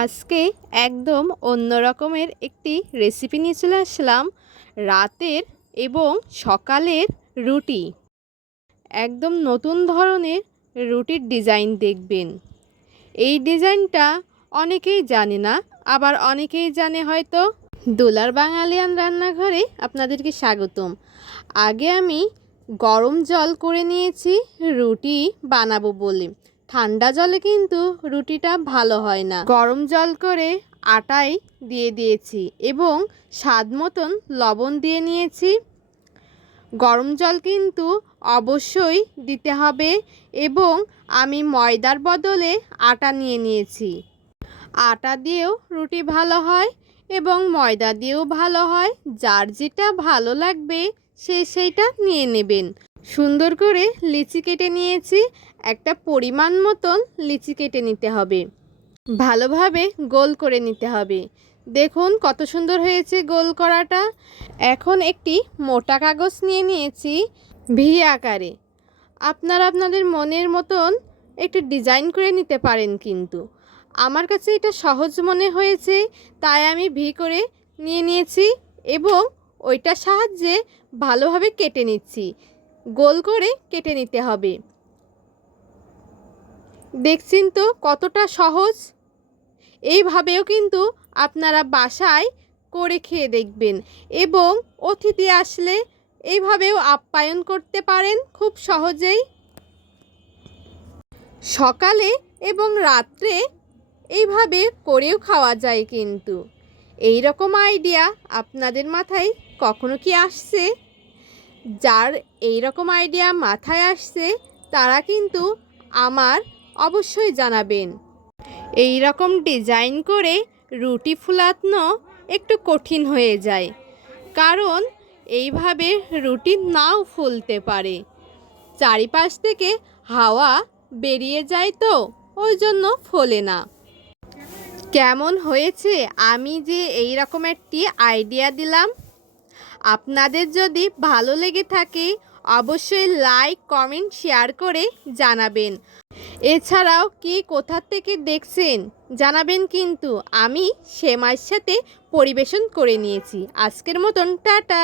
আজকে একদম অন্য রকমের একটি রেসিপি নিয়ে চলে আসলাম। রাতের এবং সকালের রুটি, একদম নতুন ধরনের রুটির ডিজাইন দেখবেন। এই ডিজাইনটা অনেকেই জানে না, আবার অনেকেই জানে হয়তো। দোলার বাঙালিয়ান রান্নাঘরে আপনাদেরকে স্বাগতম। আগে আমি গরম জল করে নিয়েছি রুটি বানাবো বলে। ঠান্ডা জলে কিন্তু রুটিটা ভালো হয় না। গরম জল করে আটায় দিয়ে দিয়েছি এবং স্বাদ মতন লবণ দিয়ে নিয়েছি। গরম জল কিন্তু অবশ্যই দিতে হবে এবং আমি ময়দার বদলে আটা নিয়ে নিয়েছি। আটা দিয়েও রুটি ভালো হয় এবং ময়দা দিয়েও ভালো হয়। যার যেটা ভালো লাগবে সেইটা নিয়ে নেবেন। সুন্দর করে লিচি কেটে নিয়েছি। একটা পরিমাণ মতন লিচি কেটে নিতে হবে, ভালোভাবে গোল করে নিতে হবে। দেখুন কত সুন্দর হয়েছে গোল করাটা। এখন একটি মোটা কাগজ নিয়ে নিয়েছি ভি আকারে। আপনারা আপনাদের মনের মতন একটু ডিজাইন করে নিতে পারেন, কিন্তু আমার কাছে এটা সহজ মনে হয়েছে তাই আমি ভি করে নিয়ে নিয়েছি এবং ওইটার সাহায্যে ভালোভাবে কেটে নিচ্ছি। গোল করে কেটে নিতে হবে। দেখছেন তো কতটা সহজ। এইভাবেও কিন্তু আপনারা বাসায় করে খেয়ে দেখবেন এবং অতিথি আসলে এইভাবেও আপ্যায়ন করতে পারেন খুব সহজেই। সকালে এবং রাত্রে এইভাবে করেও খাওয়া যায়। কিন্তু এই রকম আইডিয়া আপনাদের মাথায় কখনো কি আসছে? যার এই রকম আইডিয়া মাথায় আসছে তারা কিন্তু আমার অবশ্যই জানাবেন। এই রকম ডিজাইন করে রুটি ফুলানো একটু কঠিন হয়ে যায়, কারণ এইভাবে রুটি নাও ফুলতে পারে। চারিপাশ থেকে হাওয়া বেরিয়ে যায়, তো ওই জন্য ফোলে না। কেমন হয়েছে আমি যে এই রকম একটি আইডিয়া দিলাম? আপনাদের যদি ভালো লেগে থাকে অবশ্যই লাইক, কমেন্ট, শেয়ার করে জানাবেন। এছাড়াও কি কোথা থেকে দেখছেন জানাবেন, কিন্তু আমি সেমাইয়ের সাথে পরিবেশন করে নিয়েছি। আজকের মতন টাটা।